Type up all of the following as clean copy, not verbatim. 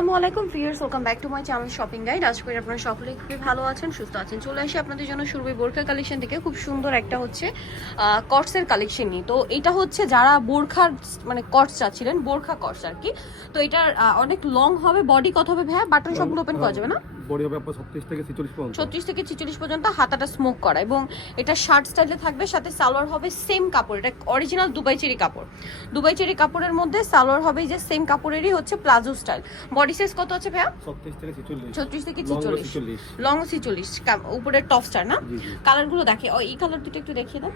আসসালামু আলাইকুম viewers, welcome back to my channel shopping guide. আশা করি আপনারা সকলেই খুবই ভালো আছেন, সুস্থ আছেন। চলে আসি আপনাদের জন্য সুরভি বোরখা কালেকশন থেকে খুব সুন্দর একটা হচ্ছে কটসের কালেকশন নিয়ে। তো এটা হচ্ছে যারা বোরখার মানে কটস চাচ্ছিলেন, বোরখা কটস আর কি। তো এটার অনেক লং হবে, বডি কত হবে ভাইয়া? বাটন সবগুলো ওপেন করা যাবে না? বডি হবে আপনার 36 থেকে 46 পর্যন্ত। 36 থেকে 46 পর্যন্ত, হাতাটা স্মোক করা এবং এটা শার্ট স্টাইলে থাকবে, সাথে সালোয়ার হবে সেম কাপড়। এটা অরিজিনাল দুবাই চেরি কাপড়। দুবাই চেরি কাপড়ের মধ্যে সালোয়ার হবে যে সেম কাপড়েরই হচ্ছে প্লাজো স্টাইল। বডি সাইজ কত আছে ভাইয়া? 36 থেকে 46। 36 থেকে 46, লং 46, উপরে টপ স্টার না? কালারগুলো দেখে, এই কালার দুটো একটু দেখিয়ে দেন।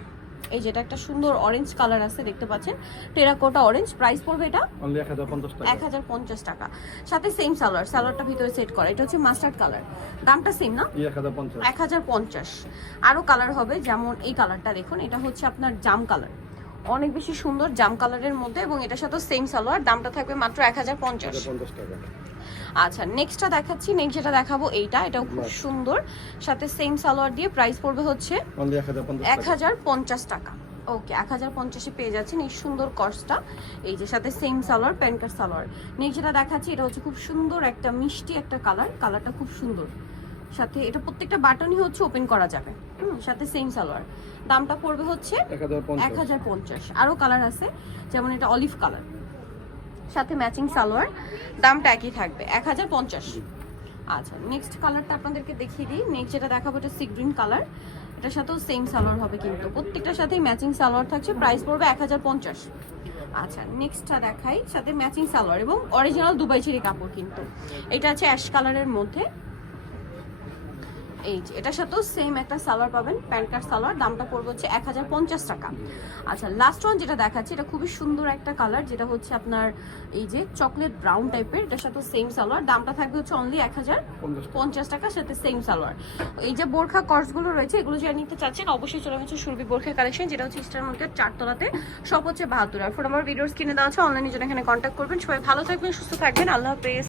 এই যেটা একটা সুন্দর অরেঞ্জ কালার আছে, দেখতে পাচ্ছেন, টেরাকোটা অরেঞ্জ। প্রাইস পড়বে এটা অনলি 1050 টাকা। 1050 টাকা, সাথে সেম সালোয়ার, সালোয়ারটা ভিতরে সেট করা। এটা হচ্ছে মাস্টার্ড কালার, দামটা সেম না? 1050। 1050। আরো কালার হবে, যেমন এই কালারটা দেখুন, এটা হচ্ছে আপনার জাম কালার, অনেক বেশি সুন্দর জাম কালারের মধ্যে, এবং এটার সাথে সেম সালোয়ার, দামটা থাকবে মাত্র 1050 টাকা। আচ্ছা, নেক্সটটা দেখাচ্ছি। নেক্সট যেটা দেখাবো এটাও খুব সুন্দর, সাথে সেম সালোয়ার দিয়ে। প্রাইস পড়বে হচ্ছে অনলি 1050 টাকা। ওকে, 1050-এ পেয়ে যাচ্ছেন এই সুন্দর কর্সটা। এই যে সাথে সেম সালোয়ার, প্যান্ট কাট সালোয়ার। নেক্সট যেটা দেখাচ্ছি, এটা হচ্ছে খুব সুন্দর একটা মিষ্টি একটা কালার, কালারটা খুব সুন্দর। সাথে এটা প্রত্যেকটা বাটনই হচ্ছে ওপেন করা যাবে, সাথে সেম সালোয়ার। দামটা পড়বে হচ্ছে 1050। আরো কালার আছে, যেমন এটা অলিভ কালার, সাথে ম্যাচিং সালোয়ার, দামটা একই থাকবে 1050। আচ্ছা, নেক্সট কালারটা আপনাদেরকে দেখিয়ে দিই। নেক্সট যেটা দেখাবো এটা সি গ্রিন কালার, এটার সাথেও সেম সালোয়ার হবে, কিন্তু প্রত্যেকটার সাথেই ম্যাচিং সালোয়ার থাকছে। প্রাইস পড়বে 1050। আচ্ছা, নেক্সটটা দেখাই, সাথে ম্যাচিং সালোয়ার এবং অরিজিনাল দুবাই চেরি কাপড়, কিন্তু এটা আছে অ্যাশ কালারের মধ্যে। এই যে এটার সাথেও সেম একটা সালোয়ার পাবেন, প্যান্ট কাট সালোয়ার, দামটা পড়বে হচ্ছে 1050 টাকা। আচ্ছা, লাস্ট ওয়ান যেটা দেখাচ্ছি, এটা খুবই সুন্দর একটা কালার, যেটা হচ্ছে আপনার এই যে চকলেট ব্রাউন টাইপের, এটার সাথে সেম সালোয়ার, দামটা থাকবে হচ্ছে অনলি 1050 টাকা, সাথে সেম সালোয়ার। এই যে বোরখা কর্সগুলো রয়েছে, এগুলো যারা নিতে চাচ্ছেন অবশ্যই চলে গেছে সুরভি বোরখা কালেকশন, যেটা হচ্ছে ইস্টার মার্কেট 4 তলাতে, সব হচ্ছে 72। আর ফোন নাম্বার ভিডিওস কিনে দেওয়া আছে, অনলাইনে জন্য এখানে কন্ট্যাক্ট করবেন। সবাই ভালো থাকবেন, সুস্থ থাকবেন, আল্লাহ হাফেজ।